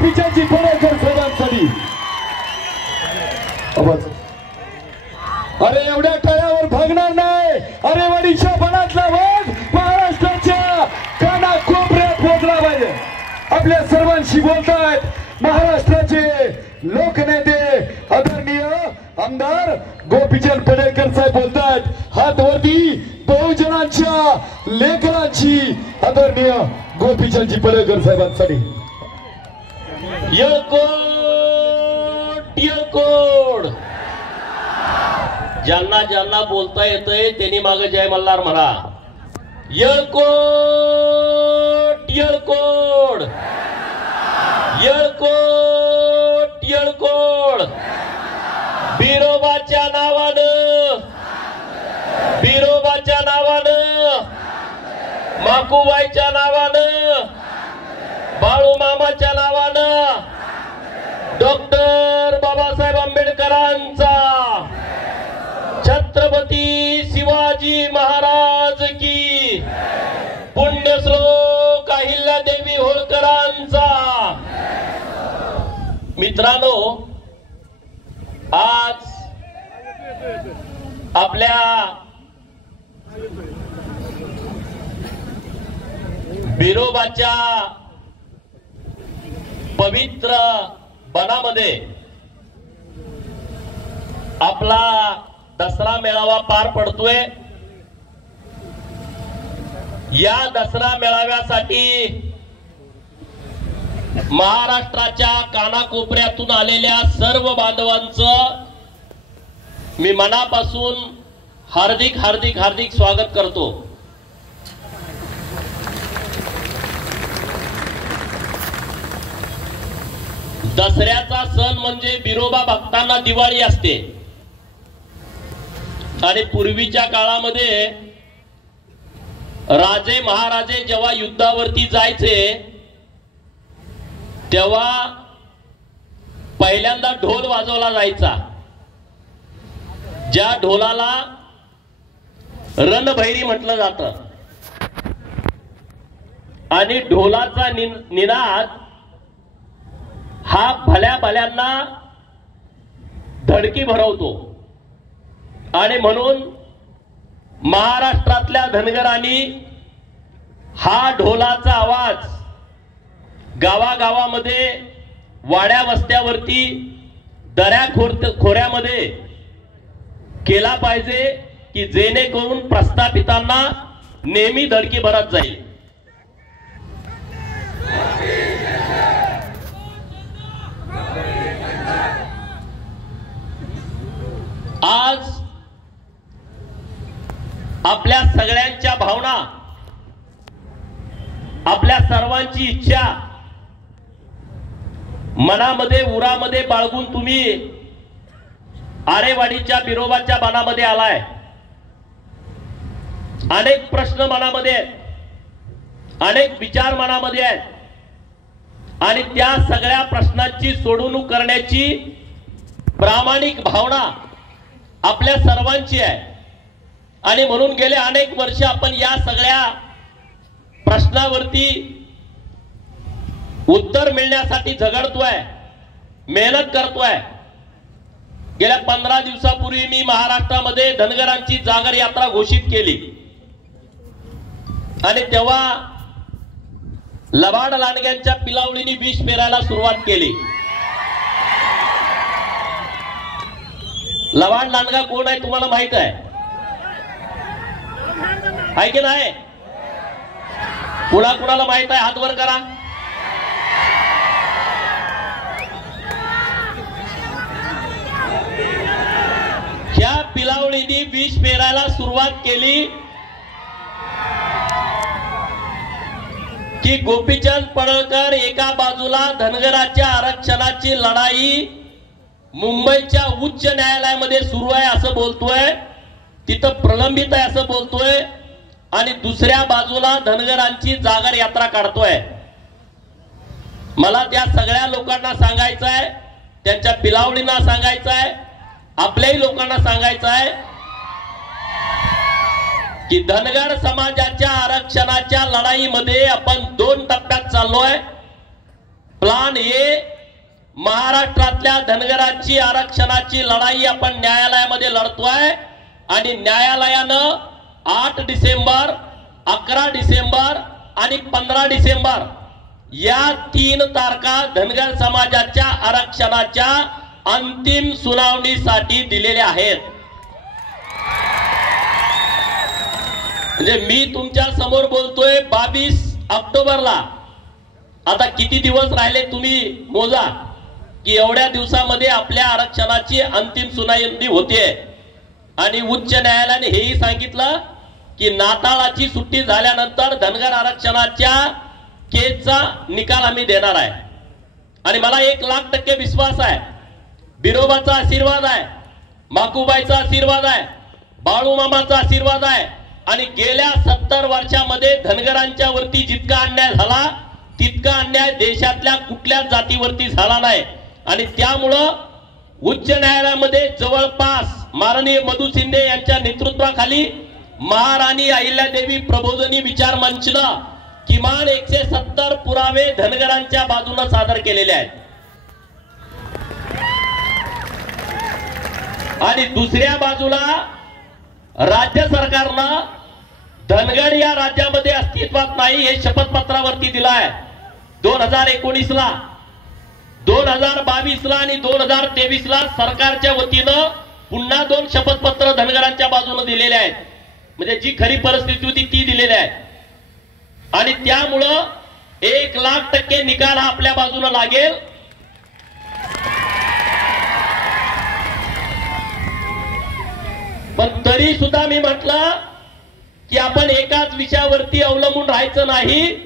गोपीचंदजी पडळकर साहेबांसाठी अरे एवढ्या टाळ्यावर भागणार नाही. अरे वडीच्या बनातला वाद महाराष्ट्राच्या कानाकोपऱ्यात पोहोचला पाहिजे. आपल्या सर्वांशी बोलतायत महाराष्ट्राचे लोकनेते आदरणीय आमदार गोपीचंद पडळकर साहेब बोलतायत. हात वरती बहुजनांच्या लेकरांची आदरणीय गोपीचंदजी पडळकर साहेबांसाठी. येळकोट ज्यांना ज्यांना बोलता येतंय त्यांनी मागे जय मल्हार म्हणा. येळकोट येळकोट येळकोट येळकोट. बिरोबाच्या नावानं बिरोबाच्या नावानं माकूबाईच्या नावानं बाळू मामाच्या नावानं डॉक्टर बाबासाहेब आंबेडकरांचा छत्रपती शिवाजी महाराज की पुण्यश्लोक अहिल्यादेवी होळकरांचा. मित्रांनो, आज आपल्या बिरोबाच्या पवित्र बनामध्ये आपला दसरा मेळावा पार पडतोय. या दसरा मेळाव्यासाठी महाराष्ट्राच्या कानाकोपऱ्यातून आलेल्या सर्व बांधवांचं मी मनापासून हार्दिक हार्दिक हार्दिक स्वागत करतो. दसऱ्याचा सण म्हणजे बिरोबा भक्तांना दिवाळी असते. आणि पूर्वीच्या काळामध्ये राजे महाराजे जेव्हा युद्धावरती जायचे तेव्हा पहिल्यांदा ढोल वाजवला जायचा. ज्या ढोलाला रणभैरी म्हटलं जातं. आणि ढोलाचा निनाद हा भल्या भल्यांना धडकी भरवतो. आणि म्हणून महाराष्ट्रातल्या धनगरांनी हा ढोलाचा आवाज गावागावामध्ये वाड्या वस्त्यावरती दऱ्या खोऱ्यामध्ये केला पाहिजे की जेणेकरून प्रस्थापितांना नेहमी धडकी भरत जाईल. आज आपल्या सगळ्यांच्या भावना, आपल्या सर्वांची इच्छा मनामध्ये उरामध्ये बाळगून तुम्ही आरेवाडीच्या बिरोबाच्या बनामध्ये आलाय. अनेक प्रश्न मनामध्ये आहेत, अनेक विचार मनामध्ये आहेत. आणि त्या सगळ्या प्रश्नांची सोडवणूक करण्याची प्रामाणिक भावना आपल्या सर्वांची आहे. आणि म्हणून गेले अनेक वर्ष आपण या सगळ्या प्रश्नावरती उत्तर मिळण्यासाठी झगडतोय, मेहनत करतोय. गेल्या 15 दिवसापूर्वी मी महाराष्ट्रामध्ये धनगरांची जागर यात्रा घोषित केली. आणि तेव्हा लबाड लांडग्यांच्या पिलावळीनी विष पेरायला सुरुवात केली. लबाड लांडगा कोण आहे तुम्हाला माहित आहे की नाही? कुणाला माहित आहे? हात वर करा. ह्या पिलावळीनी विष पेरायला सुरुवात केली की गोपीचंद पडळकर एका बाजूला धनगराच्या आरक्षणाची लढाई मुंबईच्या उच्च न्यायालयामध्ये सुरू आहे असं बोलतोय, तिथं प्रलंबित आहे असं बोलतोय. आणि दुसऱ्या बाजूला धनगरांची जागर यात्रा काढतोय. मला त्या सगळ्या लोकांना सांगायचं आहे, त्यांच्या पिलावळींना सांगायचं आहे, आपल्याही लोकांना सांगायचं आहे की धनगर समाजाच्या आरक्षणाच्या लढाईमध्ये आपण 2 टप्प्यात चाललोय. प्लान ए, महाराष्ट्रातल्या धनगरांची आरक्षणाची लढाई आपण न्यायालयामध्ये लढतोय आणि न्यायालयानं 8 डिसेंबर, 11 डिसेंबर आणि 15 डिसेंबर या 3 तारखा धनगर समाजाच्या आरक्षणाच्या अंतिम सुनावणीसाठी दिलेल्या आहेत. म्हणजे मी तुमच्या समोर बोलतोय 22 ऑक्टोबरला. आता किती दिवस राहिले तुम्ही मोजा की एवढ्या दिवसामध्ये आपल्या आरक्षणाची अंतिम सुनावणी होते. आणि उच्च न्यायालयाने हेही सांगितलं की नाताळाची सुट्टी झाल्यानंतर धनगर आरक्षणाच्या केसचा निकाल आम्ही देणार आहे. आणि मला 1,00,000% विश्वास आहे, बिरोबाचा आशीर्वाद आहे, माकूबाईचा आशीर्वाद आहे, बाळूमामाचा आशीर्वाद आहे. आणि गेल्या 70 वर्षामध्ये धनगरांच्या वरती जितका अन्याय झाला तितका अन्याय देशातल्या कुठल्याच जातीवरती झाला नाही. आणि त्यामुळं उच्च न्यायालयामध्ये जवळपास माननीय मधु शिंदे यांच्या नेतृत्वाखाली महाराणी अहिल्यादेवी प्रबोधिनी विचार मंचनं किमान 170 पुरावे धनगरांच्या बाजूने सादर केलेले आहेत. आणि दुसऱ्या बाजूला राज्य सरकारनं धनगर या राज्यामध्ये अस्तित्वात नाही हे शपथपत्रावरती दिलं आहे. 2019 ला, 2022 ला आणि 2023 ला सरकारच्या वतीनं पुन्हा 2 शपथपत्र धनगरांच्या बाजूने दिलेले आहेत. म्हणजे जी खरी परिस्थिती होती ती दिलेली आहे. आणि त्यामुळं 1,00,000% निकाल हा आपल्या बाजूने लागेल. पण तरी सुद्धा मी म्हटलं की आपण एकाच विषयावरती अवलंबून राहायचं नाही.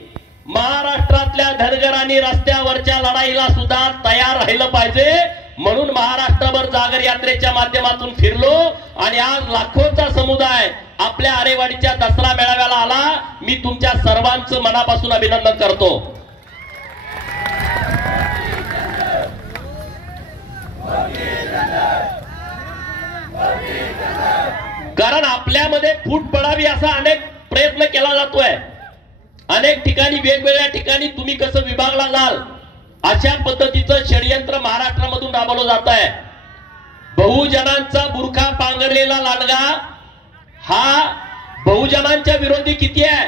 महाराष्ट्रातल्या धनगरांनी रस्त्यावरच्या लढाईला सुद्धा तयार राहिलं पाहिजे. म्हणून महाराष्ट्रभर जागर यात्रेच्या माध्यमातून फिरलो आणि आज लाखोचा समुदाय आपल्या आरेवाडीच्या दसरा मेळाव्याला आला. मी तुमच्या सर्वांचं मनापासून अभिनंदन करतो. कारण आपल्यामध्ये फूट पडावी असा अनेक प्रयत्न केला जातोय. अनेक ठिकाणी वेगवेगळ्या ठिकाणी तुम्ही कसं विभागला जाल अशा पद्धतीचं षडयंत्र महाराष्ट्रामधून राबवलं जात आहे. बहुजनांचा बुरखा पांघरलेला लांडगा हा बहुजनांच्या विरोधी किती आहे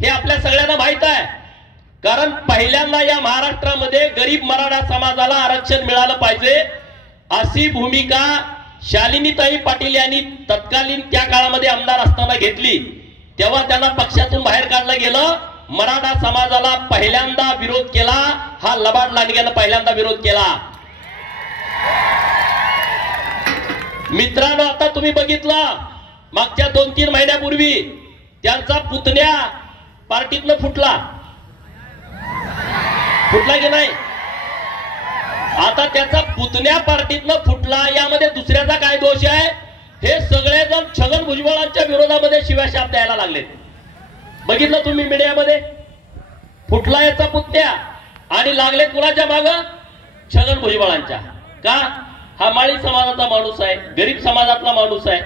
हे आपल्या सगळ्यांना माहित आहे. कारण पहिल्यांदा या महाराष्ट्रामध्ये गरीब मराठा समाजाला आरक्षण मिळालं पाहिजे अशी भूमिका शालिनीताई पाटील यांनी तत्कालीन त्या काळामध्ये आमदार असताना घेतली. तेव्हा त्यांना पक्षातून बाहेर काढलं गेलं. मराठा समाजाला पहिल्यांदा विरोध केला हा लबाड लांडग्यानं पहिल्यांदा विरोध केला. मित्रांनो, आता तुम्ही बघितलं मागच्या 2-3 महिन्यापूर्वी त्यांचा पुतण्या पार्टीतनं फुटला की नाही. आता त्याचा पुतण्या पार्टीतनं फुटला, यामध्ये दुसऱ्याचा काय दोष आहे? हे सगळेजण छगन भुजबळांच्या विरोधामध्ये शिव्याशाप द्यायला लागले. बघितलं तुम्ही मीडियामध्ये. फुटला याचा पुतण्या आणि लागले कुणाच्या माग? छगन भुजबळांच्या. का? हा माळी समाजाचा माणूस आहे, गरीब समाजातला माणूस आहे,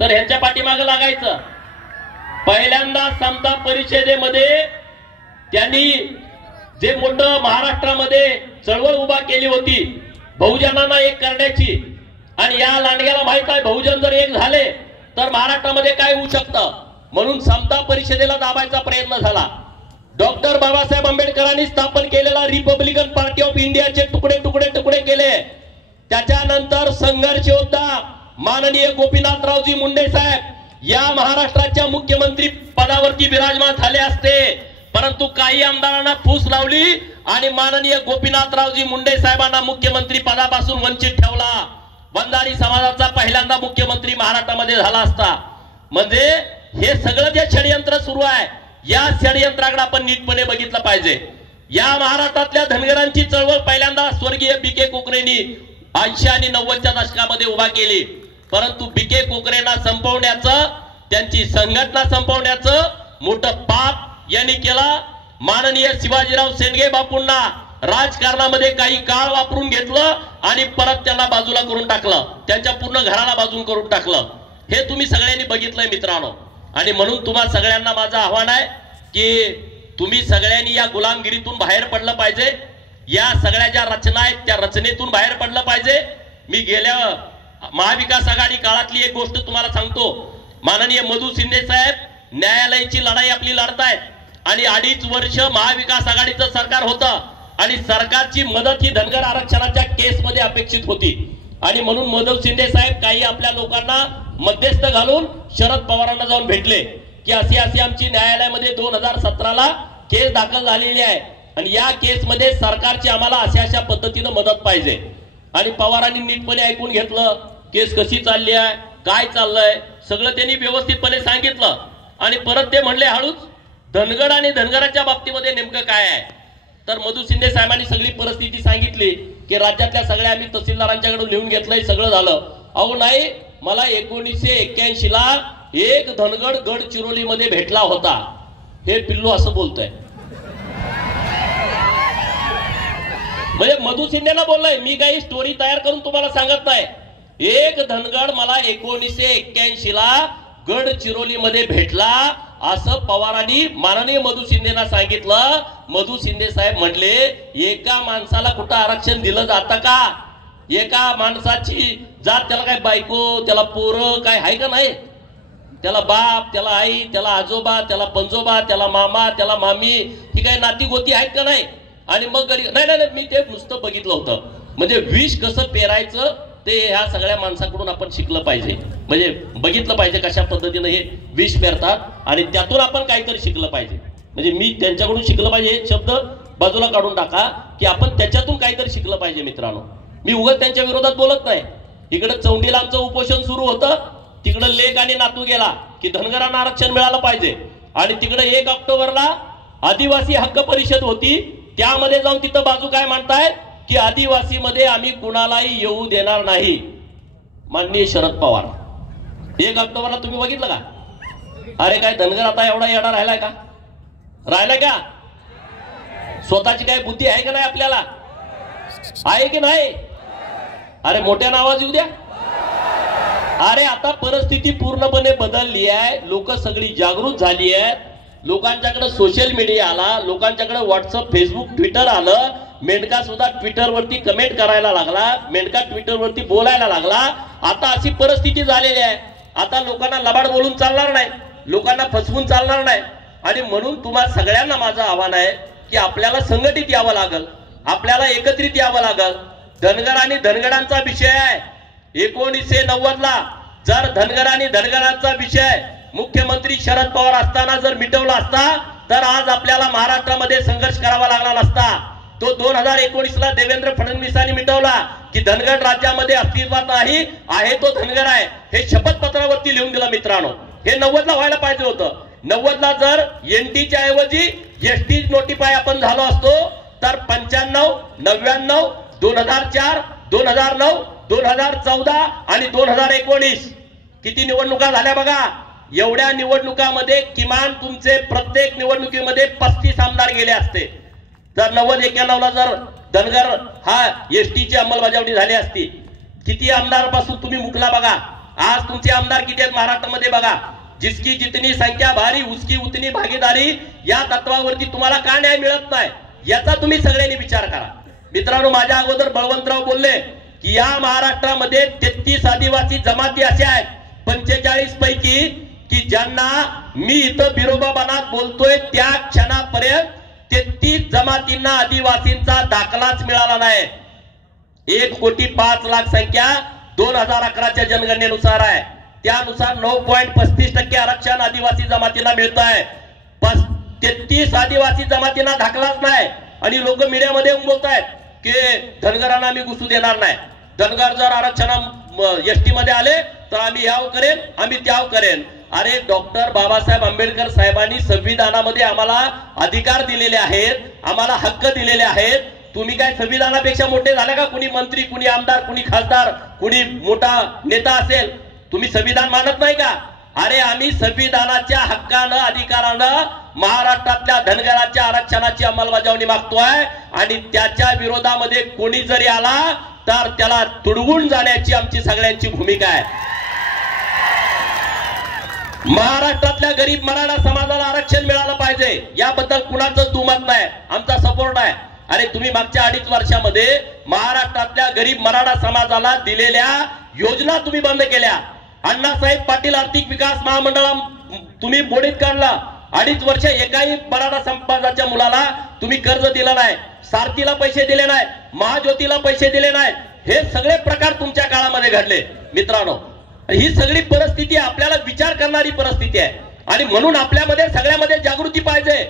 तर ह्यांच्या पाठीमागे लागायचं. पहिल्यांदा समता परिषदेमध्ये त्यांनी जे मोठं महाराष्ट्रामध्ये चळवळ उभा केली होती बहुजनांना एक करण्याची, आणि या लांडग्याला माहित आहे बहुजन जर एक झाले तर महाराष्ट्रामध्ये काय होऊ शकतं, म्हणून समता परिषदेला दाबायचा प्रयत्न झाला. डॉक्टर बाबासाहेब आंबेडकरांनी स्थापन केलेला रिपब्लिकन पार्टी ऑफ इंडियाचे तुकडे तुकडे तुकडे केले. त्याच्यानंतर संघर्ष योद्धा माननीय गोपीनाथरावजी मुंडे साहेब या महाराष्ट्राच्या मुख्यमंत्री पदावरती विराजमान झाले असते, परंतु काही आमदारांना फूस लावली आणि माननीय गोपीनाथरावजी मुंडे साहेबांना मुख्यमंत्री पदापासून वंचित ठेवला. बंधारी समाजाचा पहिल्यांदा मुख्यमंत्री महाराष्ट्रामध्ये झाला असता. म्हणजे हे सगळं जे षडयंत्र सुरू आहे या षडयंत्राकडे आपण नीटपणे बघितलं पाहिजे. या महाराष्ट्रातल्या धनगरांची चळवळ पहिल्यांदा स्वर्गीय बी.के. कोकरेंनी 80 आणि 90च्या दशकामध्ये उभा केली, परंतु बी.के. कोकरेंना संपवण्याचं, त्यांची संघटना संपवण्याचं मोठं पाप यांनी केला. माननीय शिवाजीराव शेंडगे बापूंना राजकारणामध्ये काही काळ वापरून घेतलं आणि परत त्यांना बाजूला करून टाकलं, त्यांच्या पूर्ण घराला बाजून करून टाकलं. हे तुम्ही सगळ्यांनी बघितलंय मित्रांनो. आणि म्हणून तुम्हा सगळ्यांना माझं आव्हान आहे की तुम्ही सगळ्यांनी या गुलामगिरीतून बाहेर पडलं पाहिजे. या सगळ्या ज्या रचना आहेत त्या रचनेतून बाहेर पडलं पाहिजे. मी गेल्या महाविकास आघाडी काळातली एक गोष्ट तुम्हाला सांगतो. माननीय मधु शिंदे साहेब न्यायालयाची लढाई आपली लढतायत आणि 2.5 वर्ष महाविकास आघाडीचं सरकार होतं आणि सरकारची मदत ही धनगर आरक्षणाच्या केसमध्ये अपेक्षित होती आणि म्हणून मधु शिंदे साहेब काही आपल्या लोकांना मध्यस्थ घालून शरद पवारांना जाऊन भेटले की अशी आमची न्यायालयामध्ये 2017ला केस दाखल झालेली आहे आणि या केसमध्ये सरकारची आम्हाला अशा पद्धतीनं मदत पाहिजे. आणि पवारांनी नीटपणे ऐकून घेतलं, केस कशी चालली आहे, काय चाललंय सगळं त्यांनी व्यवस्थितपणे सांगितलं आणि परत ते म्हणले हळूच धनगड आणि धनगराच्या बाबतीमध्ये नेमकं काय आहे. तर मधु शिंदे साहेबांनी सगळी परिस्थिती सांगितली की राज्यातल्या सगळ्या आम्ही तहसीलदारांच्याकडून लिहून घेतलंय, सगळं झालं. अहो नाही, मला 1981ला एक धनगड गडचिरोलीमध्ये भेटला होता. हे पिल्लू असं बोलतोय. म्हणजे मधु शिंदेना बोललाय, मी काही स्टोरी तयार करून तुम्हाला सांगत नाही. एक धनगड मला 1981ला गडचिरोलीमध्ये भेटला असं पवारांनी माननीय मधु शिंदेना सांगितलं. मधु शिंदे साहेब म्हणले एका माणसाला कुठं आरक्षण दिलं जातं का? एका माणसाची जात, त्याला काय बायको, त्याला पोरं काय आहे का नाही? त्याला बाप, त्याला आई, त्याला आजोबा, त्याला पंजोबा, त्याला मामा, त्याला मामी, ही काय नाती गोती आहेत का नाही? आणि मग नाही, मी ते नुसतं बघितलं होतं. म्हणजे विष कसं पेरायचं ते ह्या सगळ्या माणसाकडून आपण शिकलं पाहिजे. म्हणजे बघितलं पाहिजे कशा पद्धतीनं हे विष पेरतात आणि त्यातून आपण काहीतरी शिकलं पाहिजे. म्हणजे मी त्यांच्याकडून शिकलं पाहिजे हे शब्द बाजूला काढून टाका की आपण त्याच्यातून काहीतरी शिकलं पाहिजे. मित्रांनो, मी उगाच त्यांच्या विरोधात बोलत नाही. इकडे चौंडीला आमचं उपोषण सुरू होतं, तिकडं लेक आणि नातू गेला की धनगरांना आरक्षण मिळालं पाहिजे आणि तिकडे 1 ऑक्टोबरला आदिवासी हक्क परिषद होती, त्यामध्ये जाऊन तिथं बाजू काय मांडतायत की आदिवासी मध्ये आम्ही कुणालाही येऊ देणार नाही. माननीय शरद पवार, 1 ऑक्टोबरला तुम्ही बघितलं का? अरे काय धनगर आता एवढा येणार राहिलाय का? राहिलाय का? स्वतःची काय बुद्धी आहे का नाही आपल्याला? आहे की नाही? अरे मोठ्यानं आवाज येऊ द्या. अरे आता परिस्थिती पूर्णपणे बदलली आहे. लोक सगळी जागृत झाली आहेत. लोकांच्याकडे सोशल मीडिया आला, लोकांच्याकडे व्हॉट्सअप, फेसबुक, ट्विटर आलं. मेंढका सुद्धा ट्विटरवरती कमेंट करायला लागला, मेंढका ट्विटरवरती बोलायला लागला. आता अशी परिस्थिती झालेली आहे. आता लोकांना लबाड बोलून चालणार नाही, लोकांना फसवून चालणार नाही. आणि म्हणून तुम्हा सगळ्यांना माझं आव्हान आहे की आपल्याला संघटित यावं लागल, आपल्याला एकत्रित यावं लागल. धनगर आणि धनगरांचा विषय आहे. 1990ला जर धनगर आणि धनगरांचा विषय मुख्यमंत्री शरद पवार असताना जर मिटवला असता तर आज आपल्याला महाराष्ट्रामध्ये संघर्ष करावा लागला नसता. तो 2019ला देवेंद्र फडणवीसांनी मिटवला की धनगर राज्यामध्ये अस्तित्वात नाही, आहे तो धनगर आहे हे शपथपत्रावरती लिहून दिलं. मित्रांनो, हे 90ला व्हायला पाहिजे होतं. 90ला जर एनटीच्या ऐवजी एसटी नोटिफाय आपण झालो असतो तर 95, 99, 2004, 2009, 2014 आणि 2019 किती निवडणुका झाल्या बघा. एवढ्या निवडणुकामध्ये किमान तुमचे प्रत्येक निवडणुकीमध्ये 35 आमदार गेले असते. जर 90-91ला जर धनगर हा एसटीची अंमलबजावणी झाली असती, किती आमदारापासून तुम्ही मुकला बघा. आज तुमचे आमदार किती आहेत महाराष्ट्रामध्ये बघा. जिसकी जितनी संख्या भारी उसकी उतनी भागीदारी या तत्वावरती तुम्हाला का न्याय मिळत नाही याचा तुम्ही सगळ्यांनी विचार करा. मित्रांनो, माझ्या अगोदर बळवंतराव बोलले की या महाराष्ट्रामध्ये 33 आदिवासी जमाती अशा आहेत 45 पैकी की ज्यांना मी इथं बिरोबाबनात बोलतोय त्या क्षणापर्यंत 33 जमातींना आदिवासींचा दाखलाच मिळाला नाही. 1,05,00,000 संख्या 2011च्या जनगणनेनुसार आहे. त्यानुसार 9.35% आरक्षण आदिवासी जमातींना मिळत आहे. 33 आदिवासी जमातींना दाखलाच नाही आणि लोक मीडियामध्ये बोलतायत की धनगरांना आम्ही घुसू देणार नाही. धनगर जर आरक्षण एसटी मध्ये आले तर आम्ही याव करेन, आम्ही त्याव करेन. अरे डॉक्टर बाबासाहेब आंबेडकर साहेबांनी संविधानामध्ये आम्हाला अधिकार दिलेले आहेत, आम्हाला हक्क दिलेले आहेत. तुम्ही काय संविधानापेक्षा मोठे झाले का? कुणी मंत्री, कुणी आमदार, कुणी खासदार, कुणी मोठा नेता असेल, तुम्ही संविधान मानत नाही का? अरे आम्ही संविधानाच्या हक्कानं, अधिकारानं महाराष्ट्रातल्या धनगराच्या आरक्षणाची अंमलबजावणी मागतोय आणि त्याच्या विरोधामध्ये कोणी जरी आला तर त्याला तुडवून जाण्याची आमची सगळ्यांची भूमिका आहे. महाराष्ट्रातल्या गरीब मराठा समाजाला आरक्षण मिळालं पाहिजे याबद्दल कुणाचं दुमत नाही, आमचा सपोर्ट आहे. आणि तुम्ही मागच्या 2.5 वर्षामध्ये महाराष्ट्रातल्या गरीब मराठा समाजाला दिलेल्या योजना तुम्ही बंद केल्या. अण्णासाहेब पाटील आर्थिक विकास महामंडळा तुम्ही मोडीत काढला. 2.5 वर्ष एकाही मराठा समाजाच्या मुलाला तुम्ही कर्ज दिलं नाही, सारथीला पैसे दिले नाही, महाज्योतीला पैसे दिले नाही. हे सगळे प्रकार तुमच्या काळामध्ये घडले मित्रांनो. ही सगळी परिस्थिती आपल्याला विचार करणारी परिस्थिती आहे आणि म्हणून आपल्यामध्ये सगळ्यामध्ये जागृती पाहिजे.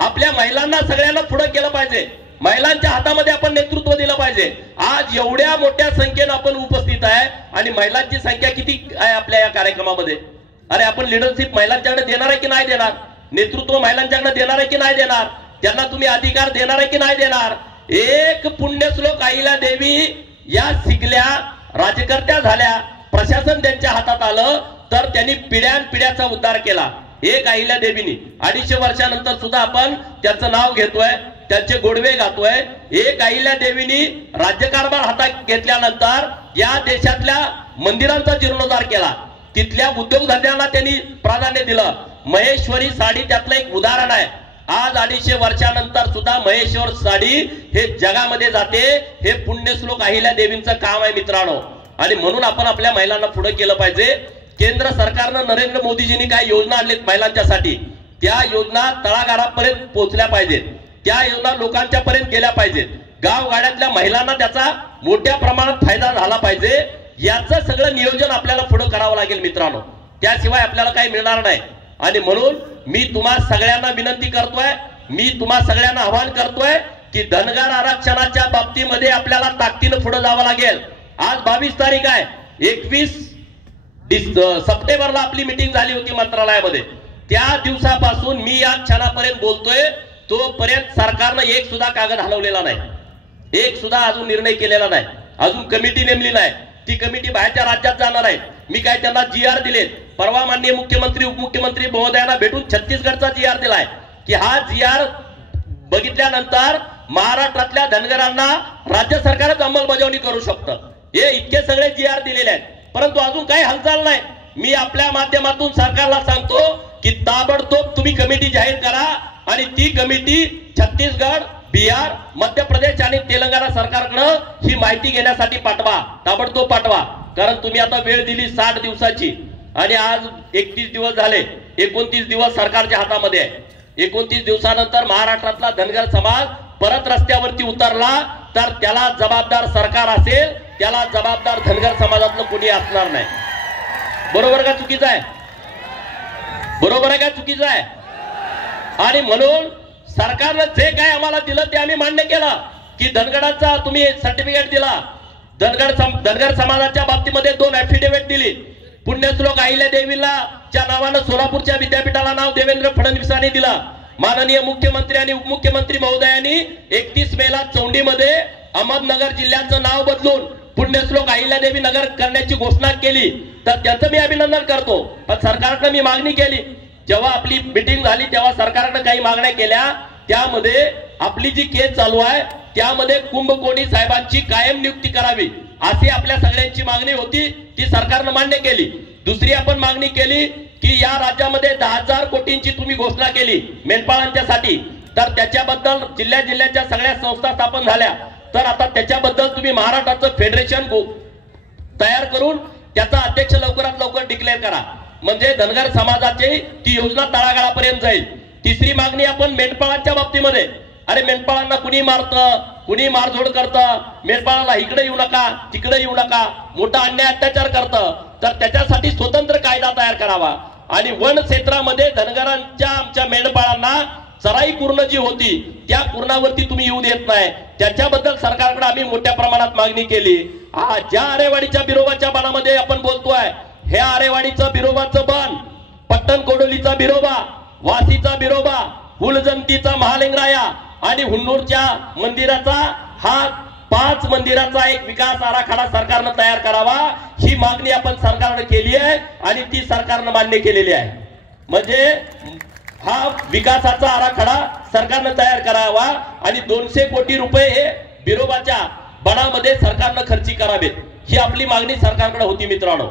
आपल्या महिलांना सगळ्यांना पुढे केलं पाहिजे. महिलांच्या हातामध्ये आपण नेतृत्व दिलं पाहिजे. आज एवढ्या मोठ्या संख्येनं आपण उपस्थित आहे आणि महिलांची संख्या किती आहे आपल्या या कार्यक्रमामध्ये? अरे आपण लिडरशिप महिलांच्याकडे देणार आहे की नाही देणार? नेतृत्व महिलांच्याकडे देणार आहे की नाही देणार? त्यांना तुम्ही अधिकार देणार आहे की नाही देणार? एक पुण्यश्लोक अहिल्यादेवी या शिकल्या, राजकर्त्या झाल्या, प्रशासन त्यांच्या हातात आलं तर त्यांनी पिढ्यानपिढ्याचा उद्धार केला. एक अहिल्यादेवीनी 250 वर्षानंतर सुद्धा आपण त्यांचं नाव घेतोय, त्यांचे गोडवे गातोय. एक अहिल्यादेवीनी राज्यकारभार हातात घेतल्यानंतर या देशातल्या मंदिरांचा जीर्णोद्धार केला, तिथल्या उद्योगधंद्यांना त्यांनी प्राधान्य दिलं. महेश्वरी साडी त्यातलं एक उदाहरण आहे. आज 250 वर्षानंतर सुद्धा महेश्वर साडी हे जगामध्ये जाते. हे पुण्यश्लोक अहिल्यादेवींचं काम आहे मित्रांनो. आणि म्हणून आपण आपल्या महिलांना पुढे केलं पाहिजे. केंद्र सरकारनं नरेंद्र मोदीजींनी काय योजना आणलीत महिलांच्यासाठी, त्या योजना तळागाळापर्यंत पोहोचल्या पाहिजेत. त्या योजना लोकांच्या पर्यंत गेल्या पाहिजेत. गावगाड्यातल्या महिलांना त्याचा मोठ्या प्रमाणात फायदा झाला पाहिजे. याचं सगळं नियोजन आपल्याला पुढे करावं लागेल मित्रांनो. त्याशिवाय आपल्याला काही मिळणार नाही. आणि म्हणून मी तुम्हा सगळ्यांना विनंती करतोय, मी तुम्हा सगळ्यांना आवाहन करतोय की धनगर आरक्षणाच्या बाबतीमध्ये आपल्याला ताकदीनं पुढे जावं लागेल. आज 22 तारीख आहे. 21 सप्टेंबरला आपली मीटिंग झाली होती मंत्रालयामध्ये. त्या दिवसापासून मी या क्षणापर्यंत बोलतोय, तोपर्यंत सरकारनं एक सुद्धा कागद हलवलेला नाही, एक सुद्धा अजून निर्णय केलेला नाही, अजून कमिटी नेमली नाही. ती कमिटी बाहेरच्या राज्यात जाणार आहे. मी काय त्यांना GR दिलेत. परवा माननीय मुख्यमंत्री उपमुख्यमंत्री महोदयांना भेटून छत्तीसगडचा GR दिलाय की हा GR बघितल्यानंतर महाराष्ट्रातल्या धनगरांना राज्य सरकारच अंमलबजावणी करू शकतं. हे इतके सगळे GR दिलेले आहेत, परंतु अजून काही हालचाल नाही. मी आपल्या माध्यमातून सरकारला सांगतो की ताबडतोब तुम्ही कमिटी जाहीर करा आणि ती कमिटी छत्तीसगड, बिहार, मध्य प्रदेश आणि तेलंगणा सरकारकडे ही माहिती घेण्यासाठी पाठवा, ताबडतोब पाठवा. कारण तुम्ही आता वेळ दिली 60 दिवसाची आणि आज 31 दिवस झाले. 29 दिवस सरकारच्या हातामध्ये आहे. 29 दिवसानंतर महाराष्ट्रातला धनगर समाज परत रस्त्यावरती उतरला तर त्याला जबाबदार सरकार असेल, त्याला जबाबदार धनगर समाजातलं कोणी असणार नाही. बरोबर का चुकीचं आहे? बरोबर आहे का चुकीचं आहे? आणि म्हणून सरकारनं जे काय आम्हाला दिलं ते आम्ही मान्य केलं की धनगरांचा तुम्ही सर्टिफिकेट दिला. धनगर समाजाच्या बाबतीमध्ये 2 ऍफिडेव्हिट दिली. पुण्यश्लोक अहिल्यादेवीला च्या नावानं सोलापूरच्या विद्यापीठाला नाव देवेंद्र फडणवीसांनी दिला. माननीय मुख्यमंत्री आणि उपमुख्यमंत्री महोदयांनी 31 मेला चौंडीमध्ये अहमदनगर जिल्ह्याचं नाव बदलून पुण्यश्लोक अहिल्यादेवी नगर करण्याची घोषणा केली. तर त्याचं मी अभिनंदन करतो. पण सरकारकडे मी मागणी केली. जेव्हा आपली मीटिंग झाली तेव्हा सरकारने काही मागण्या केल्या. त्यामध्ये आपली जी केस चालू आहे त्यामध्ये कुंभकोणी साहेबांची कायम नियुक्ती करावी अशी आपल्या सगळ्यांची मागणी होती. ती सरकारनं मान्य केली. दुसरी आपण मागणी केली की या राज्यामध्ये 10,000 कोटींची तुम्ही घोषणा केली मेंढपाळांच्यासाठी, तर त्याच्याबद्दल जिल्ह्याच्या सगळ्या संस्था स्थापन झाल्या. तर आता त्याच्याबद्दल तुम्ही महाराष्ट्राचं फेडरेशन तयार करून त्याचा अध्यक्ष लवकरात लवकर डिक्लेअर करा, म्हणजे धनगर समाजाची ती योजना तळागाळापर्यंत जाईल. तिसरी मागणी आपण मेंढपाळांच्या बाबतीमध्ये, अरे मेंढपाळांना कुणी मारतं, कुणी मारझोड करतं, मेंढपाळाला इकडे येऊ नका तिकडे येऊ नका, मोठा अन्याय अत्याचार करतं, तर त्याच्यासाठी स्वतंत्र कायदा तयार करावा. आणि वन क्षेत्रामध्ये धनगरांच्या आमच्या मेंढपाळांना चराई कुर्ण जी होती त्या कुर्णावरती तुम्ही येऊ देत नाही, त्याच्याबद्दल सरकारकडे आम्ही मोठ्या प्रमाणात मागणी केली. ज्या आरेवाडीच्या बिरोबाच्या बनामध्ये आपण बोलतोय, हे आरेवाडीचं बिरोबाचं बन, पट्टण कोडोलीचा बिरोबा, वासीचा बिरोबा, हुलजंतीचा महालिंगराया आणि हुन्नूरच्या मंदिराचा हा 5 मंदिराचा एक विकास आराखडा सरकारनं तयार करावा, ही मागणी आपण सरकारने केली आहे आणि ती सरकारनं मान्य केलेली आहे. म्हणजे हा विकासाचा आराखडा सरकारनं तयार करावा आणि 200 कोटी रुपये हे बिरोबाच्या बनामध्ये सरकारनं खर्ची करावेत, ही आपली मागणी सरकारकडे होती. मित्रांनो,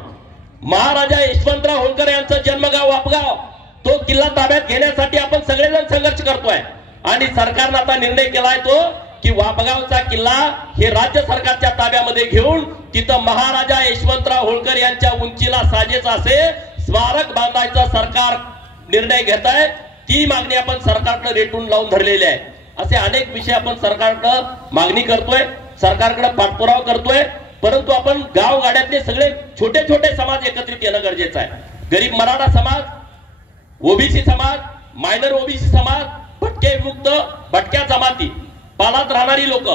महाराजा यशवंतराव होळकर यांचं जन्मगाव वापगाव, तो किल्ला ताब्यात घेण्यासाठी आपण सगळेजण संघर्ष करतोय आणि सरकारनं आता निर्णय केलाय तो की वापगावचा किल्ला हे राज्य सरकारच्या ताब्यामध्ये घेऊन तिथं महाराजा यशवंतराव होळकर यांच्या उंचीला साजेच असे स्मारक बांधायचा सरकार निर्णय घेत आहे। ती मागणी आपण सरकारकडे रेटून लावून धरलेली आहे। असे अनेक विषय आपण सरकारकडे मागणी करतोय, सरकारकडे पाठपुरावा करतोय, परंतु आपण गावगाड्यातले सगळे छोटे छोटे समाज एकत्रित येणं गरजेचं आहे। गरीब मराठा समाज, ओबीसी समाज, मायनर ओबीसी समाज, भटके मुक्त, भटक्या जमाती, पालात राहणारी लोक,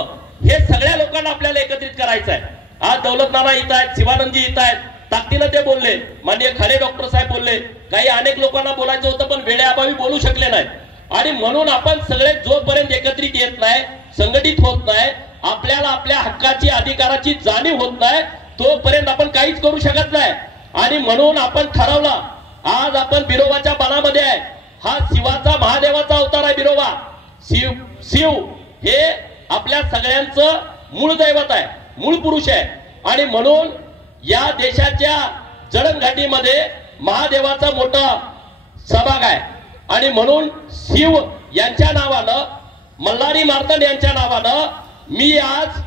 हे सगळ्या लोकांना आपल्याला एकत्रित करायचं आहे। आज दौलत नाना येत आहेत, शिवानंदजी येत आहेत, ताकदीनं ते बोलले, माननीय खाडे डॉक्टर साहेब बोलले, काही अनेक लोकांना बोलायचं होतं पण वेळेअभावी बोलू शकले नाही। आणि म्हणून आपण सगळे जोपर्यंत एकत्रित येत नाही, संघटित होत नाही, आपल्याला आपल्या हक्काची अधिकाराची जाणीव होत नाही, तोपर्यंत आपण काहीच करू शकत नाही। आणि म्हणून आपण ठरवलं, आज आपण बिरोबाच्या बनामध्ये आहे, हा शिवाचा महादेवाचा अवतार आहे बिरोबा। शिव हे आपल्या सगळ्यांचं मूळ दैवत आहे, मूळ पुरुष आहे। आणि म्हणून या देशाच्या जडणघाटीमध्ये महादेवाचा मोठा सहभाग आहे। आणि म्हणून शिव यांच्या नावानं, मल्हारी मार्तंड यांच्या नावानं मी आज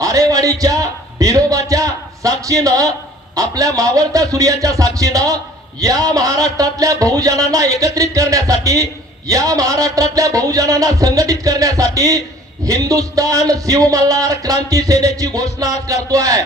आरेवाडीच्या बिरोबाच्या साक्षीनं, आपल्या मावळता सूर्याच्या साक्षीनं या महाराष्ट्रातल्या बहुजनांना एकत्रित करण्यासाठी, या महाराष्ट्रातल्या बहुजनांना संघटित करण्यासाठी हिंदुस्थान शिव मल्हार क्रांती सेनेची घोषणा आज करतोय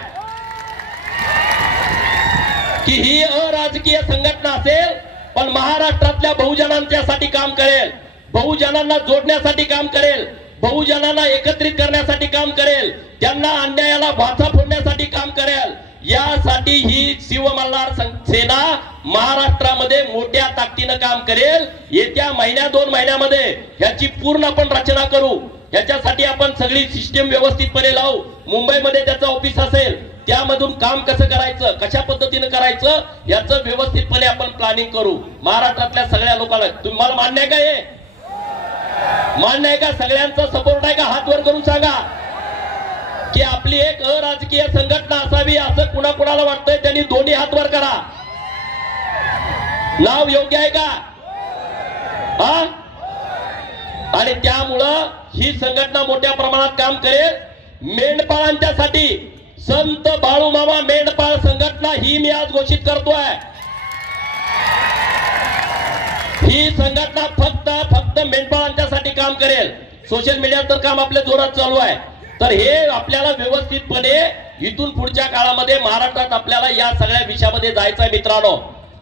की ही अराजकीय संघटना असेल पण महाराष्ट्रातल्या बहुजनांच्यासाठी काम करेल, बहुजनांना जोडण्यासाठी काम करेल, बहुजनांना एकत्रित करण्यासाठी काम करेल, त्यांना अन्यायाला भाचा फोडण्यासाठी काम करेल। यासाठी ही शिव मल्हार सेना महाराष्ट्रामध्ये मोठ्या ताकदीनं काम करेल। येत्या महिन्या 2 महिन्यामध्ये ह्याची पूर्ण आपण रचना करू, ह्याच्यासाठी आपण सगळी सिस्टीम व्यवस्थितपणे लावू। मुंबईमध्ये त्याचं ऑफिस असेल, त्यामधून काम कसं करायचं, कशा पद्धतीने करायचं, याचं व्यवस्थितपणे आपण प्लॅनिंग करू। महाराष्ट्रातल्या सगळ्या लोकांना, तुम्हाला मान्य आहे का? हे मान्य आहे का? सगळ्यांचा सपोर्ट आहे का? हात वर करून सांगा की आपली एक अराजकीय संघटना असावी असं कुणाकुणाला वाटतंय त्यांनी दोन्ही हात वर करा। नाव योग्य आहे का? हा? आणि त्यामुळं ही संघटना मोठ्या प्रमाणात काम करेल। मेंढपाळांच्यासाठी संत बाळूमामा मेंढपाळ संघटना ही मी आज घोषित करतोय। ही संघटना फक्त मेंढपाळांच्यासाठी काम करेल। सोशल मीडियात तर काम आपल्या जोरात चालू आहे, तर हे आपल्याला व्यवस्थितपणे इथून पुढच्या काळामध्ये महाराष्ट्रात आपल्याला या सगळ्या विषयामध्ये जायचं आहे मित्रांनो।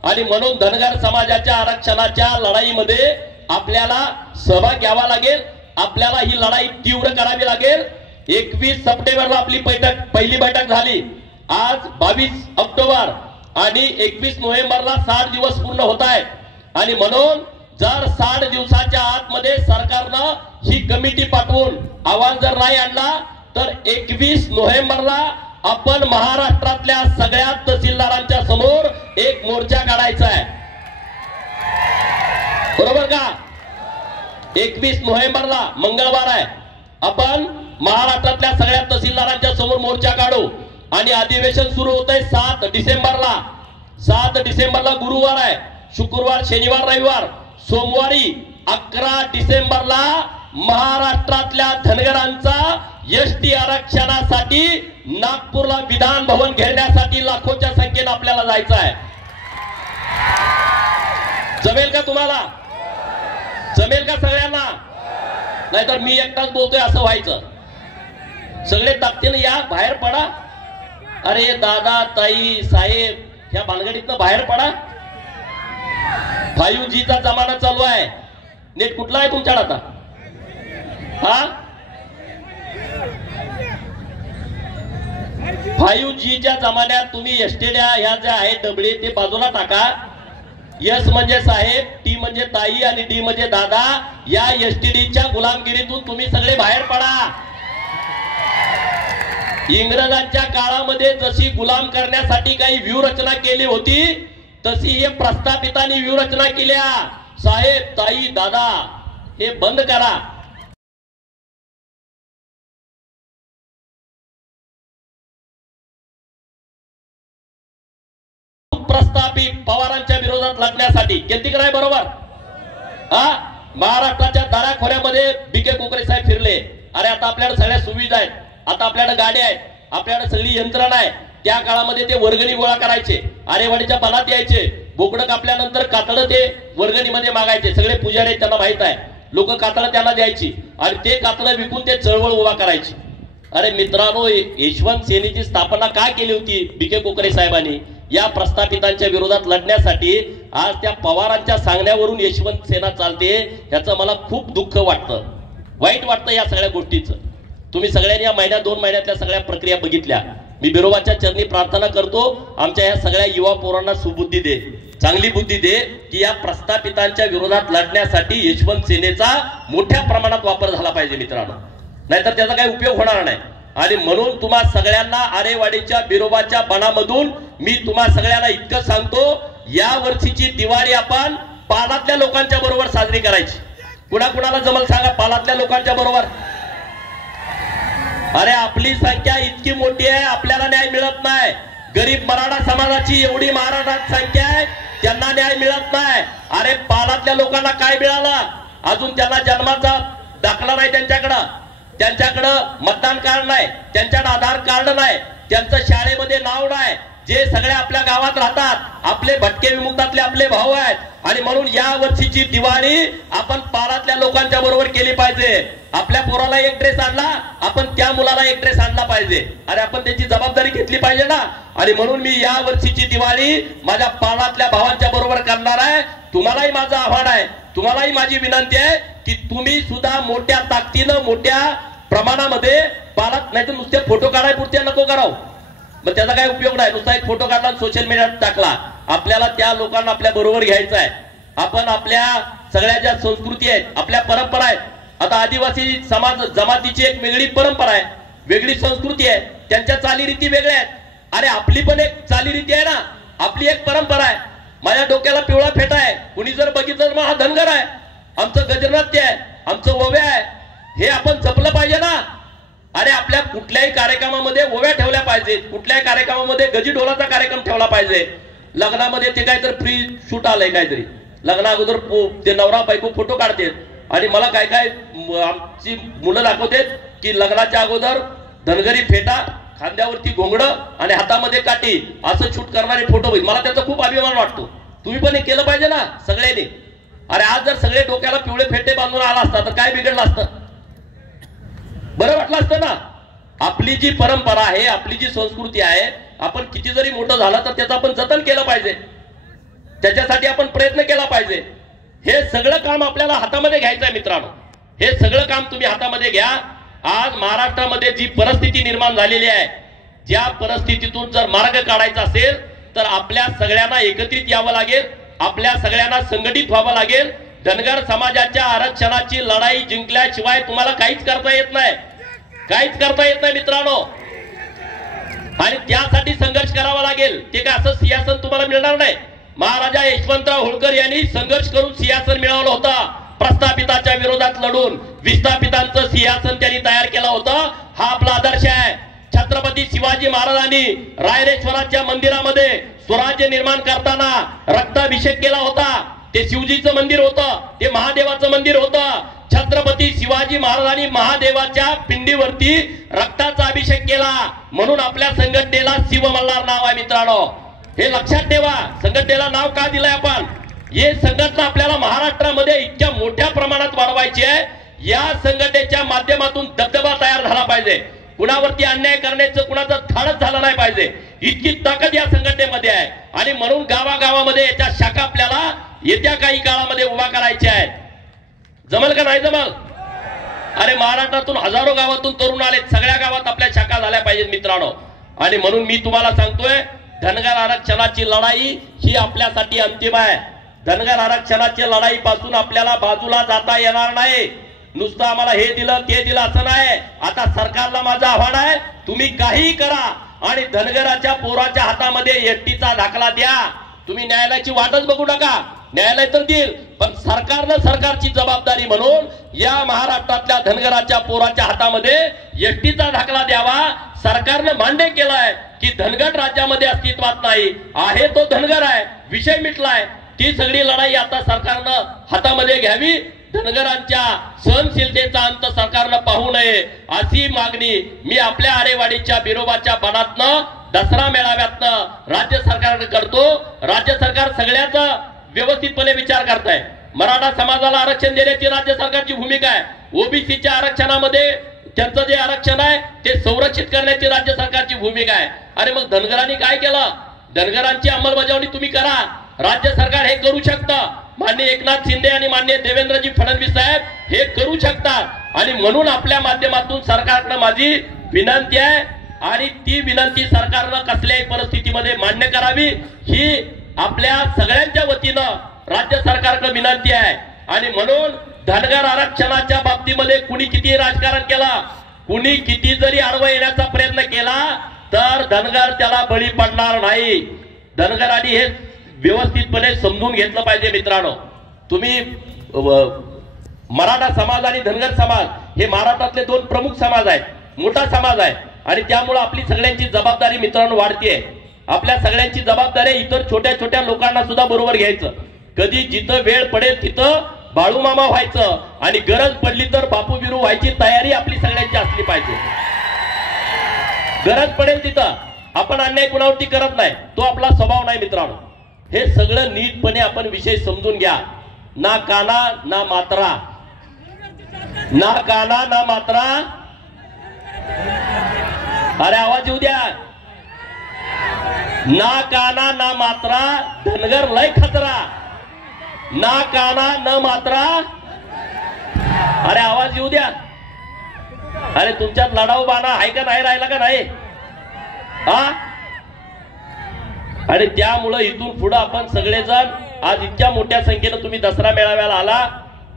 आणि म्हणून धनगर समाजाच्या आरक्षणाच्या लढाईमध्ये आपल्याला सहभाग घ्यावा लागेल, आपल्याला ही लढाई तीव्र करावी लागेल। 21 सप्टेंबरला आपली पहिली बैठक झाली, आज 22 ऑक्टोबर आणि 21 नोव्हेंबरला 60 दिवस पूर्ण होत आहेत। आणि म्हणून जर 60 दिवसाच्या आतमध्ये सरकारनं ही कमिटी पाठवून आवाज जर नाही आणला तर 21 नोव्हेंबरला आपण महाराष्ट्रातल्या सगळ्या तहसीलदारांच्या समोर एक मोर्चा काढायचा आहे, बरोबर का? 21 नोव्हेंबरला मंगळवार आहे, आपण महाराष्ट्रातल्या सगळ्या तहसीलदारांच्या समोर मोर्चा काढू। आणि अधिवेशन सुरू होत आहे 7 डिसेंबरला। 7 डिसेंबरला गुरुवार आहे, शुक्रवार, शनिवार, रविवार, सोमवारी 11 डिसेंबरला महाराष्ट्रातल्या धनगरांचा एसटी आरक्षणासाठी नागपूरला विधान भवन घेण्यासाठी लाखोच्या संख्येने आपल्याला जायचं आहे। जमेल का तुम्हाला? जमेल का सगळ्यांना? नाहीतर मी एकटाच बोलतोय असं व्हायचं। सगळे ताकदीने या, बाहेर पडा। अरे दादा, ताई, साहेब, ह्या भानगडीतनं बाहेर पडा। 5G चा जमाना चालू आहे। नेट कुठला आहे तुमच्याकडे आता? हा, 5Gच्या जमान्यात तुम्ही एसटीड्या ह्या ज्या आहेत डबळे ते बाजूला टाका। एस म्हणजे साहेब, टी म्हणजे ताई आणि डी म्हणजे दादा, या एसटीडीच्या गुलामगिरीतून तुम्ही सगळे बाहेर पडा। इंग्रजांच्या काळामध्ये जशी गुलाम करण्यासाठी काही व्यूहरचना केली होती तशी हे प्रस्थापितांनी व्यूहरचना केल्या। साहेब, ताई, दादा हे बंद करा। प्रस्थापित पवारांच्या विरोधात लढण्यासाठी केलती का नाही? बरोबर। महाराष्ट्राच्या दऱ्याखोऱ्यामध्ये बीके कोकरे साहेब फिरले, अरे आता आपल्याकडे सगळ्या सुविधा आहेत, आता आपल्याकडे गाड्या आहेत, आपल्याकडे सगळी यंत्रणा आहे. त्या काळामध्ये ते वर्गणी गोळा करायचे, आरेवाडीच्या बनात यायचे, बोकडं कापल्यानंतर कातडं ते वर्गणीमध्ये मागायचे. सगळे पुजारी त्यांना माहित आहे, लोक कातडं त्यांना द्यायची आणि ते कातडं विकून ते चळवळ उभा करायची. अरे मित्रांनो, यशवंत सेनेची स्थापना का केली होती बीके कोकरे साहेबांनी? या प्रस्थापितांच्या विरोधात लढण्यासाठी. आज त्या पवारांच्या सांगण्यावरून यशवंत सेना चालते, याचं मला खूप दुःख वाटतं, वाईट वाटतं या सगळ्या गोष्टीचं. तुम्ही सगळ्यांनी या महिन्यात 2 महिन्यातल्या सगळ्या प्रक्रिया बघितल्या. मी बिरोबाच्या चरणी प्रार्थना करतो, आमच्या या सगळ्या युवा पोरांना सुबुद्धी दे, चांगली बुद्धी दे की या प्रस्थापितांच्या विरोधात लढण्यासाठी यशवंत सेनेचा मोठ्या प्रमाणात वापर झाला पाहिजे मित्रांनो, नाहीतर त्याचा काही उपयोग होणार नाही. आणि म्हणून तुम्हा सगळ्यांना आरेवाडीच्या बिरोबाच्या बनामधून मी तुम्हा सगळ्यांना इतकं सांगतो, या वर्षीची दिवाळी आपण पालातल्या लोकांच्या बरोबर साजरी करायची. कुणाकुणाला जमल सांगा पालातल्या लोकांच्या बरोबर? अरे आपली संख्या इतकी मोठी आहे, आपल्याला न्याय मिळत नाही. गरीब मराठा समाजाची एवढी महाराष्ट्रात संख्या आहे, त्यांना न्याय मिळत नाही. अरे पालातल्या लोकांना काय मिळालं? अजून त्यांना जन्माचा दाखला नाही, त्यांच्याकडं मतदान कार्ड नाही, त्यांच्याकडे आधार कार्ड नाही, त्यांचं शाळेमध्ये नाव नाही. जे सगळे आपल्या गावात राहतात, आपले भटके विमुक्तातले आपले भाऊ आहेत. आणि म्हणून या वर्षीची दिवाळी आपण पालातल्या लोकांच्या बरोबर केली पाहिजे. आपल्या पोराला एक ड्रेस आणला, आपण त्या मुलाला एक ड्रेस आणला पाहिजे. अरे आपण त्याची जबाबदारी घेतली पाहिजे ना. आणि म्हणून मी या वर्षीची दिवाळी माझ्या पालातल्या भावांच्या बरोबर करणार आहे. तुम्हालाही माझं आव्हान आहे, तुम्हालाही माझी विनंती आहे की तुम्ही सुद्धा मोठ्या ताकदीनं मोठ्या प्रमाणामध्ये पालात, नाही तर नुसते फोटो काढाय पुरते नको करावं, मग त्याचा काही उपयोग नाही. नुसता एक फोटो काढला सोशल मीडियात टाकला. आपल्याला त्या लोकांना आपल्या बरोबर घ्यायचं आहे. आपण आपल्या सगळ्या ज्या संस्कृती आहेत, आपल्या परंपरा आहेत, आता आदिवासी समाज जमातीची एक वेगळी परंपरा आहे, वेगळी संस्कृती आहे, त्यांच्या चालीरीती वेगळ्या आहेत. अरे आपली पण एक चालीरीती आहे ना, आपली एक परंपरा आहे. माझ्या डोक्याला पिवळा फेटा आहे, कुणी जर बघितलं मग हा धनगर आहे, आमचं गजरनाट्य आहे, आमचं ओव्या आहे, हे आपण जपलं पाहिजे ना. अरे आपल्या कुठल्याही कार्यक्रमामध्ये ओव्या ठेवल्या पाहिजेत, कुठल्याही कार्यक्रमामध्ये गजी ढोलाचा कार्यक्रम ठेवला पाहिजे. लग्नामध्ये ते काहीतरी फ्री शूट आलंय, काहीतरी लग्ना अगोदर ते नवरा बायको फोटो काढतात आणि मला काय काय आमची मुलं दाखवतात की लग्नाच्या अगोदर धनगरी फेटा, खांद्यावरती घोंगडं आणि हातामध्ये काठी, असं शूट करणारे फोटो बघ. मला त्याचा खूप अभिमान वाटतो. तुम्ही पण हे केलं पाहिजे ना सगळ्यांनी. अरे आज जर सगळे डोक्याला पिवळे फेटे बांधून आला असता तर काय बिघडलं असतं? बरं वाटलं असतं ना. आपली जी परंपरा आहे, आपली जी संस्कृती आहे, आपण किती जरी मोठं झालं तर त्याचं आपण जतन केलं पाहिजे, त्याच्यासाठी आपण प्रयत्न केला पाहिजे. हे सगळं काम आपल्याला हातामध्ये घ्यायचं आहे मित्रांनो. हे सगळं काम तुम्ही हातामध्ये घ्या. आज महाराष्ट्रामध्ये जी परिस्थिती निर्माण झालेली आहे, ज्या परिस्थितीतून जर मार्ग काढायचा असेल तर आपल्या सगळ्यांना एकत्रित यावं लागेल, आपल्या सगळ्यांना संघटित व्हावं लागेल. धनगर समाजाच्या आरक्षणाची लढाई जिंकल्याशिवाय तुम्हाला काहीच करता येत नाही, काहीच करता येत नाही मित्रांनो. आणि त्यासाठी संघर्ष करावा लागेल. ते काय असं सिंहासन तुम्हाला मिळणार नाही. महाराजा यशवंतराव होळकर यांनी संघर्ष करून सिंहासन मिळवलं होतं. प्रस्थापिताच्या विरोधात लढून विस्थापितांचं सिंहासन त्यांनी तयार केलं होतं. हा आपला आदर्श आहे. छत्रपती शिवाजी महाराजांनी रायरेश्वराच्या मंदिरामध्ये स्वराज्य निर्माण करताना रक्ताभिषेक केला होता. ते शिवजीचं मंदिर होतं, ते महादेवाचं मंदिर होतं. छत्रपती शिवाजी महाराजांनी महादेवाच्या पिंडीवरती रक्ताचा अभिषेक केला. म्हणून आपल्या संघटनेला शिवमल्हार नाव आहे मित्रांनो. हे लक्षात ठेवा. संघटनेला नाव का दिलंय आपण? हे संघटना आपल्याला महाराष्ट्रामध्ये इतक्या मोठ्या प्रमाणात वाढवायची आहे. या संघटनेच्या माध्यमातून दबदबा तयार झाला पाहिजे. कुणावरती अन्याय करण्याचं कुणाचं धाडस झालं नाही पाहिजे. इतकी ताकद या संघटनेमध्ये आहे. आणि म्हणून गावागावामध्ये याच्या शाखा आपल्याला येत्या काही काळामध्ये उभा करायच्या आहेत. जमल का नाही जमल? अरे महाराष्ट्रातून हजारो गावातून तरुण आले, सगळ्या गावात आपल्या शाखा झाल्या पाहिजेत मित्रांनो. आणि म्हणून मी तुम्हाला सांगतोय, धनगर आरक्षणाची लढाई ही आपल्यासाठी अंतिम आहे. धनगर आरक्षणाच्या लढाईपासून आपल्याला बाजूला जाता येणार नाही. नुसतं आम्हाला हे दिलं ते दिलं असं नाही. आता सरकारला माझं आव्हान आहे, तुम्ही काहीही करा आणि धनगराच्या पोराच्या हातामध्ये एसटीचा दाखला द्या. तुम्ही न्यायालयाची वाटच बघू नका, न्यायालय तर देईल, पण सरकारनं सरकारची जबाबदारी म्हणून या महाराष्ट्रातल्या धनगराच्या पोराच्या हातामध्ये एसटीचा दाखला द्यावा. सरकारनं मान्य केलंय की धनगर राज्यामध्ये अस्तित्वात नाही, आहे तो धनगर आहे, विषय मिटलाय. ती सगळी लढाई आता सरकारनं हातामध्ये घ्यावी धनगरांच्या सहनशीलतेचा अंत सरकारनं पाहू नये अशी मागणी मी आपल्या आरेवाडीच्या बिरोबाच्या बनातनं दसरा मेळाव्यातनं राज्य सरकारकडे करतो. राज्य सरकार सगळ्याचा व्यवस्थितपणे विचार करताय. मराठा समाजाला आरक्षण देण्याची राज्य सरकारची भूमिका आहे. ओबीसीच्या आरक्षणामध्ये त्यांचं जे आरक्षण आहे ते संरक्षित करण्याची राज्य सरकारची भूमिका आहे. आणि मग धनगरांनी काय केलं? धनगरांची अंमलबजावणी तुम्ही करा. राज्य सरकार हे करू शकतं. माननीय एकनाथ शिंदे आणि माननीय देवेंद्रजी फडणवीस साहेब हे करू शकतात. आणि म्हणून आपल्या माध्यमातून सरकारकडे माझी विनंती आहे आणि ती विनंती सरकारनं कसल्याही परिस्थितीमध्ये मान्य करावी ही आपल्या सगळ्यांच्या वतीनं राज्य सरकारकडे विनंती आहे. आणि म्हणून धनगर आरक्षणाच्या बाबतीमध्ये कुणी किती राजकारण केला, कुणी किती जरी आडवं येण्याचा प्रयत्न केला तर धनगर त्याला बळी पडणार नाही. धनगरांनी हे व्यवस्थितपणे समजून घेतलं पाहिजे. मित्रांनो, तुम्ही मराठा समाज आणि धनगर समाज हे महाराष्ट्रातले दोन प्रमुख समाज आहेत, मोठा समाज आहे. आणि त्यामुळे आपली सगळ्यांची जबाबदारी मित्रांनो वाढतीये. आपल्या सगळ्यांची जबाबदारी इतर छोट्या छोट्या लोकांना सुद्धा बरोबर घ्यायचं. कधी जिथं वेळ पडेल तिथं बाळूमामा व्हायचं आणि गरज पडली तर बापू बिरू व्हायची तयारी आपली सगळ्यांची असली पाहिजे. गरज पडेल तिथं आपण अन्याय कुणावरती करत नाही, तो आपला स्वभाव नाही. मित्रांनो, हे सगळं नीटपणे आपण विषय समजून घ्या. ना काना ना मात्रा, ना काना ना मात्रा. अरे आवाज येऊ द्या. ना काना ना मात्रा, धनगर लय खतरा. ना काना न मात्रा. अरे आवाज येऊ द्या. अरे तुमच्यात लढाऊ बाणा आहे का नाही राहिला का नाही? हा. आणि त्यामुळं इथून पुढे आपण सगळेजण आज इतक्या मोठ्या संख्येनं तुम्ही दसरा मेळाव्याला आला,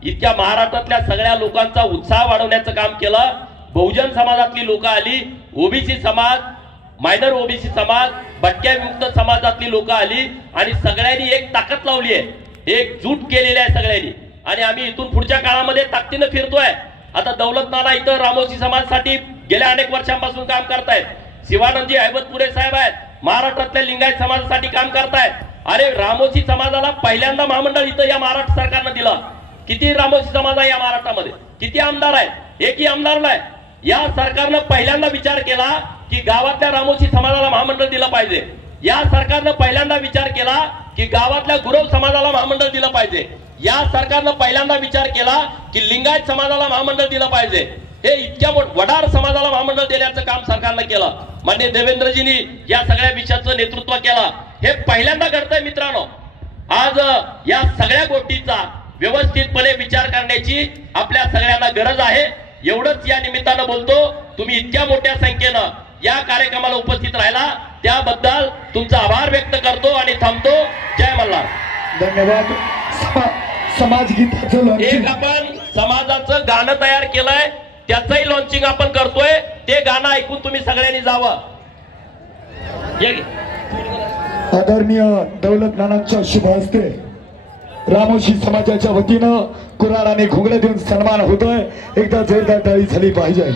इतक्या महाराष्ट्रातल्या सगळ्या लोकांचा उत्साह वाढवण्याचं काम केलं. बहुजन समाजातली लोक आली, ओबीसी समाज, मायनर ओबीसी समाज, भटक्या विमुक्त समाजातली लोक आली आणि सगळ्यांनी एक ताकद लावली आहे, एकजूट केलेली आहे सगळ्यांनी. आणि आम्ही इथून पुढच्या काळामध्ये ताकदीनं फिरतोय. आता दौलत नाना इथं रामोशी समाजासाठी गेल्या अनेक वर्षांपासून काम करतायत. शिवानंदजी हैबतपुरे साहेब आहेत, महाराष्ट्रातल्या लिंगायत समाजासाठी काम करतायत. अरे रामोशी समाजाला पहिल्यांदा महामंडळ इथं या महाराष्ट्र सरकारनं दिलं. किती रामोशी समाज आहे या महाराष्ट्रामध्ये? किती आमदार आहेत? एकही आमदार नाही. या सरकारनं पहिल्यांदा विचार केला की गावातल्या रामोशी समाजाला महामंडळ दिलं पाहिजे. या सरकारनं पहिल्यांदा विचार केला की गावातल्या गुरव समाजाला महामंडळ दिलं पाहिजे. या सरकारनं पहिल्यांदा विचार केला की लिंगायत समाजाला महामंडळ दिलं पाहिजे. हे इतक्या वडार समाजाला महामंडळ देण्याचं काम सरकारनं केलं. माननीय देवेंद्रजींनी या सगळ्या विषयाचं नेतृत्व केलं. हे पहिल्यांदा घडतंय मित्रांनो. आज या सगळ्या गोष्टीचा व्यवस्थितपणे विचार करण्याची आपल्या सगळ्यांना गरज आहे. एवढंच या निमित्तानं बोलतो. तुम्ही इतक्या मोठ्या संख्येनं या कार्यक्रमाला उपस्थित राहिला त्याबद्दल तुमचा आभार व्यक्त करतो आणि थांबतो. जय मल्हार. धन्यवाद. समाज गीताचं एक आपण समाजाचं गाणं तयार केलंय, त्याचंही लॉन्चिंग आपण करतोय. ते गाणं ऐकून तुम्ही सगळ्यांनी जावं. आदरणीय दौलत नानांच्या शुभ हस्ते रामोशी समाजाच्या वतीनं कुऱ्हाड आणि घुंगड्या देऊन सन्मान होतोय. एकदा जोरदार टाळी झाली पाहिजे.